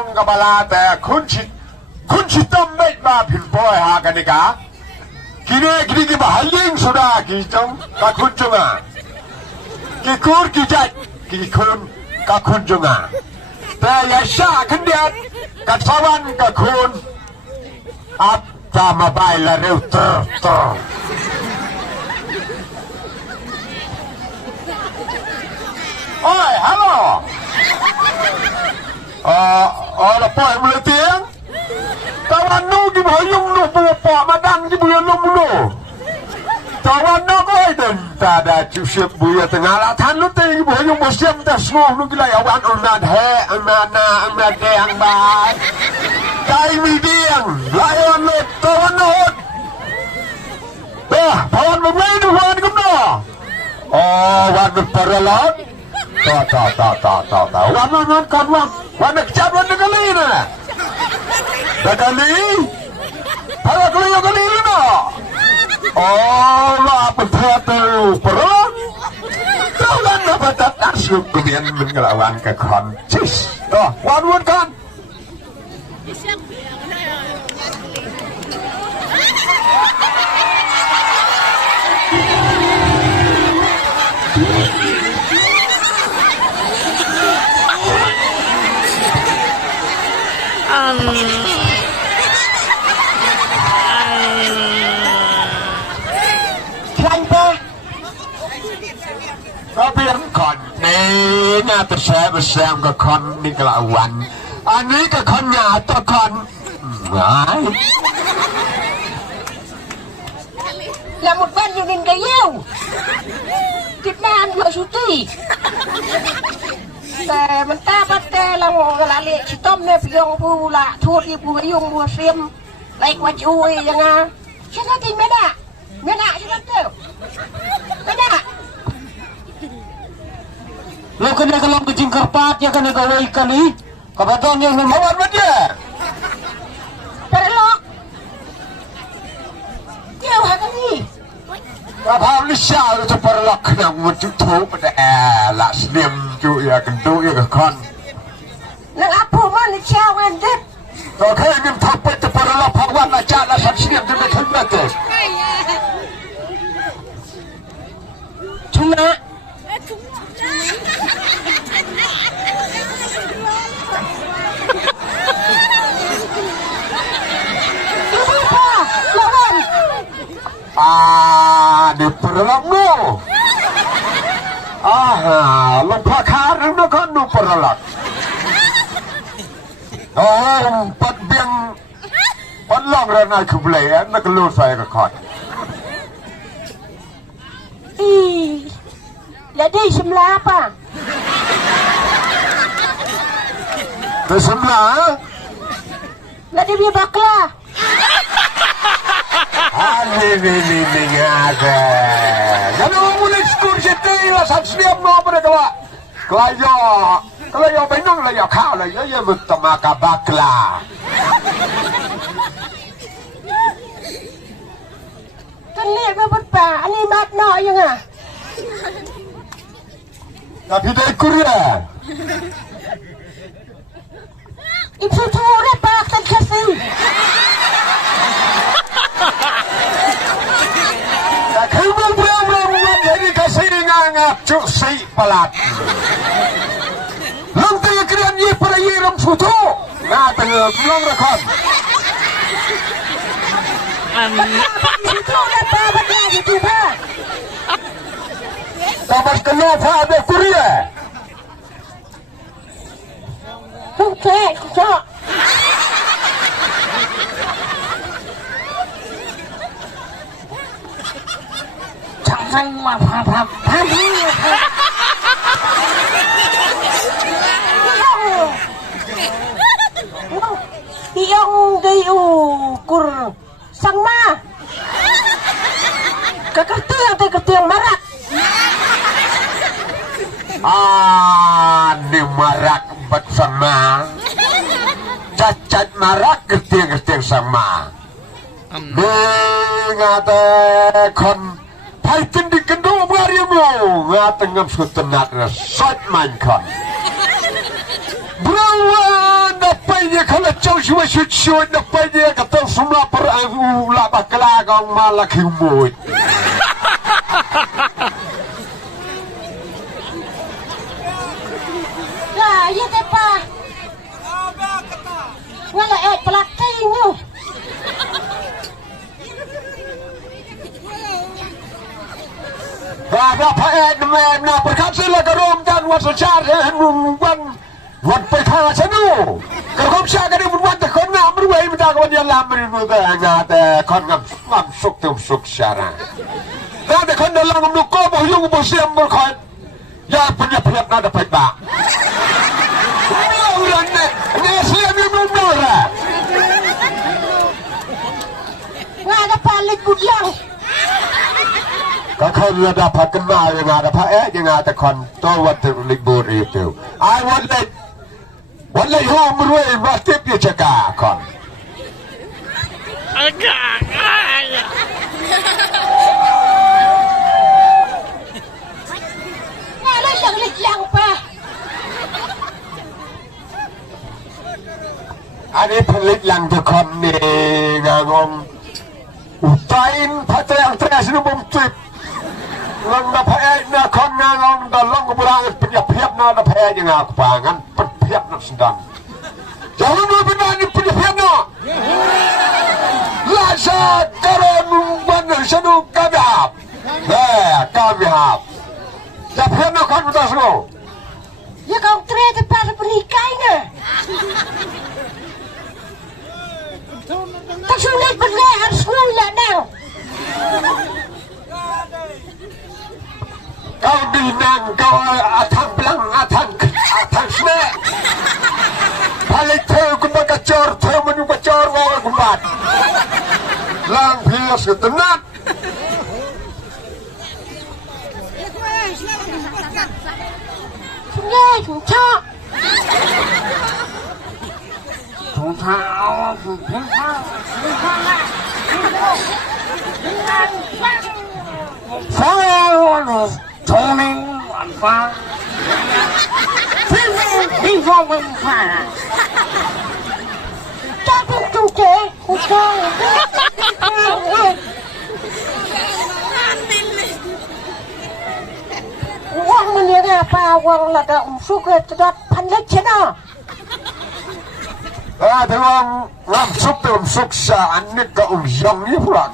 องกับบลาแต่คุณชิต้มไม่มาผิดป้อยหากันนี่กะกินเองกินบ่ฮัลลิงสุดากิจงกับคุณจงอ่ะกิคูดกิจัดกิคุณกับคุณจงอ่ะแต่อย่าช้าขึ้นเดียดกับสวรรค์กับคุณอับตามาใบละเร็วเติร์โอ้ยฮัลโหลแล้วปล่อยมันเลยเตียงตะวันนู้กี่บ่ยุ่งนู้ปัวปอมาดังกี่บ่ยุ่งนู้ตะวันนู้ก็ให้เดินตาได้จุเสียบุยตะงาละทันนู้เตียงกี่บ่ยุ่งบ่เสียมแต่สมองนู้กี่ไรเอาวันอันนั้นแห่อันนั้นนาอันนั้นแดงบานใจมีเดียงไล่อันเล็กตะวันนู้พอวันมันไม่ดูวันก็ได้วันมันปรลอดต่อวันนั้นก่อนวันนักจับวันนักลีนะนักลีพานักลีนักลีนะว่าเป็นเธอตัวปรลตัวนั้นนับตัดสุกเบียนมันก็วันกับคนชิสต่อวันกันก็เพียงก่อนนี่น่าจะแชร์ไปแซมกับคนนี่กละวันอันนี้กับคนหยาตัวคนไงlà một bênอยู่นินกะเยี่ยวViệt Nam vừa chú tỷแต่มันตาปัดแต่ละงงกะละเละชิต้มเนี่ยพยองผู้ละทูดที่ผู้ยงผู้เสียมไรกว่าช่วยยังไงฉันน่ากินไม่ได้ฉันน่าเจอไม่ได้lo kena kalau kucing kerpat ya kena gawe ikan ni kebetulan yang memawat dia perlok jauh kan ni Kapal Malaysia itu perlok kena mencukup pada lah senyum tu ya kentu ya kan nang apa Malaysia wendet kau kaya ni tapet tu perlok pawan lah jalan senyum tu betul betul cuma di perlok no lupa karang no kan no perlok empat biang perlok rana kebelayan nak lu saya ke kon jadi sebelah apa ke sebelah jadi dia bakla Ini ada. Kalau mulai ekskursi tu lah, sedia mau pada kalau yo benang lah yo kau lah yo bertemu kabakla. Kan lihat apa pa? Ani mat no yang ah. Tapi dah Korea. Ibu tu dah pak tak kasih. Kembang belum jadi kasih ngangap cuk si pelat. Lantai keren ye pada ye ram foto. Nah tengah belum rekod. Itu dah pak pada itu pak. Tamat kenapa ada Korea? Okey, kok. Jangan mah yang diukur sang ma keketiang marak di marak bat sama cacat marak ketiang sama ngate kon paitin di kedua mariamu ngate ngam sutenat resot main kon Brawan dapat ช่วยนับไปเนี่ยกับต้องสำหรับพระอุลาบักลากองมาละคิวมวยya tepa wala pelatihnya ada Pak Edmena berkata keromkan wasacarวันไปทางฉันดูกระผมชากันได้บุญวันแต่คนงามรวยไม่ได้ก็วันยันลามไม่รู้แต่งานแต่คนงามสุขเต็มสุขชาระแต่คนเดินลางลูกก็บอกยุ่งบอกเสียมบอกคอยยาปัญญาเพียบน่าจะไปบ้าไม่เอาเรื่องเนี่ยเสียมีมุมนู้นแหละว่าจะพาลิบุญยังก็คนระดับพักกันมาอย่างงานแต่พระยังงานแต่คนตัววัดถึงลิบุรีเดียวไอ้วันเลยห้องรวยมาเทียบยังจะกาก่อนน่าเลยยังลิยังปะอันนี้ผลิตหลังทุกคนนี่งางงอุตัยนพัฒนาเทศนุบมจิบลงนับแพ้นาคนงางงดอลลงกบรางเป็นยับเพียบนานับแพ้ยังงาขวางั้นเป็นเพียบนักสันดันจะรู้ว่าเป็นอะไรเป็นยับเพียบนาลาชาการนุวันสนุกกระดับกาบิฮาบยับเพียบนาคนมุตัสโนya kau ternyata pada pernikahannya tak sulit benar harus ngulah nang kau dinang kau atang belang atang sne balik theu kumba kacor theu menu kacor ngol kumbat lang pias ketenat sungai cok tapi tuke uang menira apa uang lada suka terdat pandai cinaแต่ว่าน้ำซุปเป็นซุปชาอันนี้ก็ยังนี่พลัง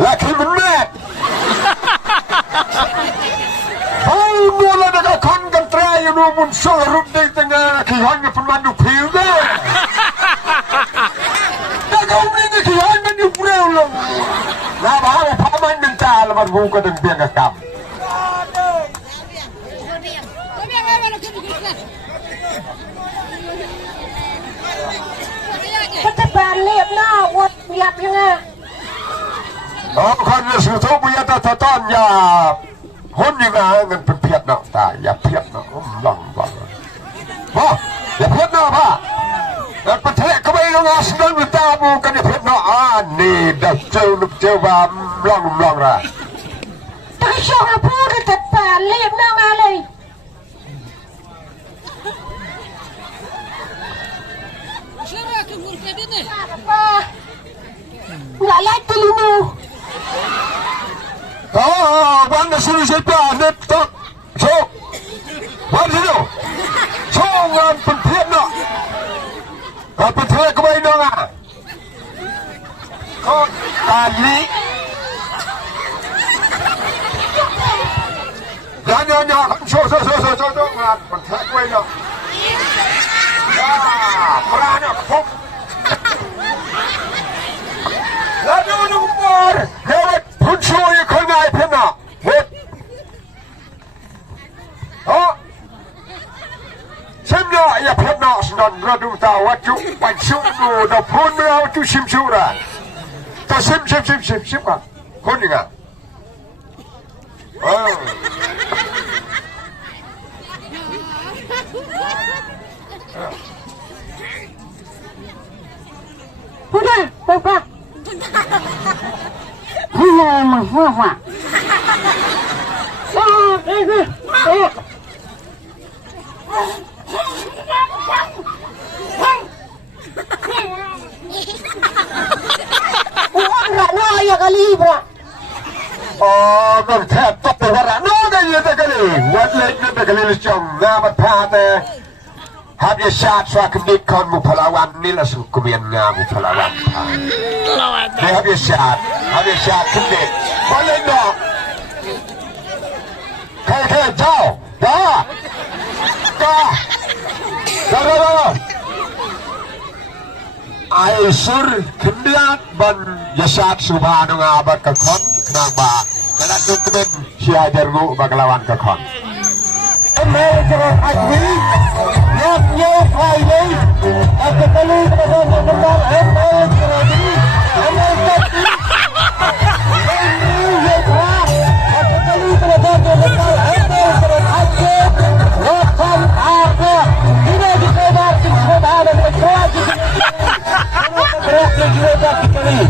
และคือมันแม่โอ้โหแล้วก็คนกันตรายอยู่นู่นมันสู้รุ่นเด็กตั้งแต่ขี้หันกับมันดูผิวเลยแต่ก็ไม่ได้ขี้หันมันอยู่เปรี้ยวลงน้าบ้าพามันเป็นตาแล้วมันงูก็ดึงเบี้ยกับกำPertebaan lihat nak buat lihat yangคนจะสื่อทุกวิญญาณตะต้อนอย่าหุ่นยังไงเงินเป็นเพียบเนาะตายอย่าเพียบเนาะหลังบ้าอย่าเพียบเนาะพ่อแต่ประเทศก็ไม่ลงอาสนันวิตาบูกันอย่าเพียบเนาะนี่ดับเจ้าบ้าหลังละแต่ก็ชอบพูดแต่ป่านเรียบนั่งอะไรapa nggak lihat dulu mana suruh siapa netok sok mana situ songan penting nak penting kembali dong kau kali jangan sok ngan penting kembali dong ya perana pop lalu nomor lewat puncu yang kau naik pernah semua ya pernah sedang radu tahu wajib wajib tu dah pun merau tu sim surah tu sim kan kau ni kan udah bapak kali pula. Oh, berkat top warna. No, dia tak kali. Wat lagi tak kali lecong. Nama pate. Habis saat suak kedik kon mu pelawan ni lah sukumian ngamu pelawan. Dia habis saat kedik. Boleh tak? Hei, jauh. Dah. Aisur kendiat ban yasat subhanu ngabat kekon nang ba. Kalau tu kemen siajar mu baglawan kekon. Amerika Agni, nak nyok lagi, aku kali pada mengenal Amerika Agni, Amerika Agni, aku kali pada mengenal Amerika Agni, rotan apa, tidak dikeluarkan sebadan berkuasa, berapa lagi kali.